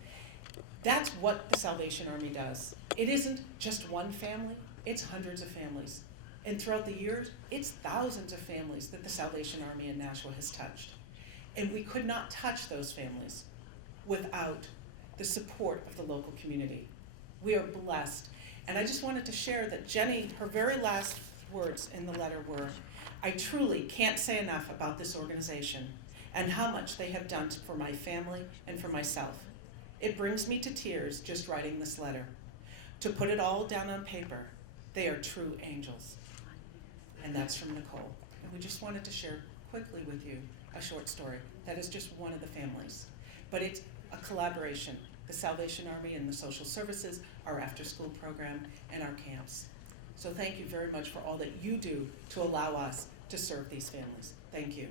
That's what the Salvation Army does. It isn't just one family, it's hundreds of families. And throughout the years, it's thousands of families that the Salvation Army in Nashua has touched. And we could not touch those families without the support of the local community. We are blessed. And I just wanted to share that Jenny, her very last words in the letter were, "I truly can't say enough about this organization and how much they have done for my family and for myself. It brings me to tears just writing this letter. To put it all down on paper, they are true angels." And that's from Nicole. And we just wanted to share quickly with you a short story. That is just one of the families. But it's a collaboration. The Salvation Army and the social services, our after-school program, and our camps. So thank you very much for all that you do to allow us to serve these families. Thank you.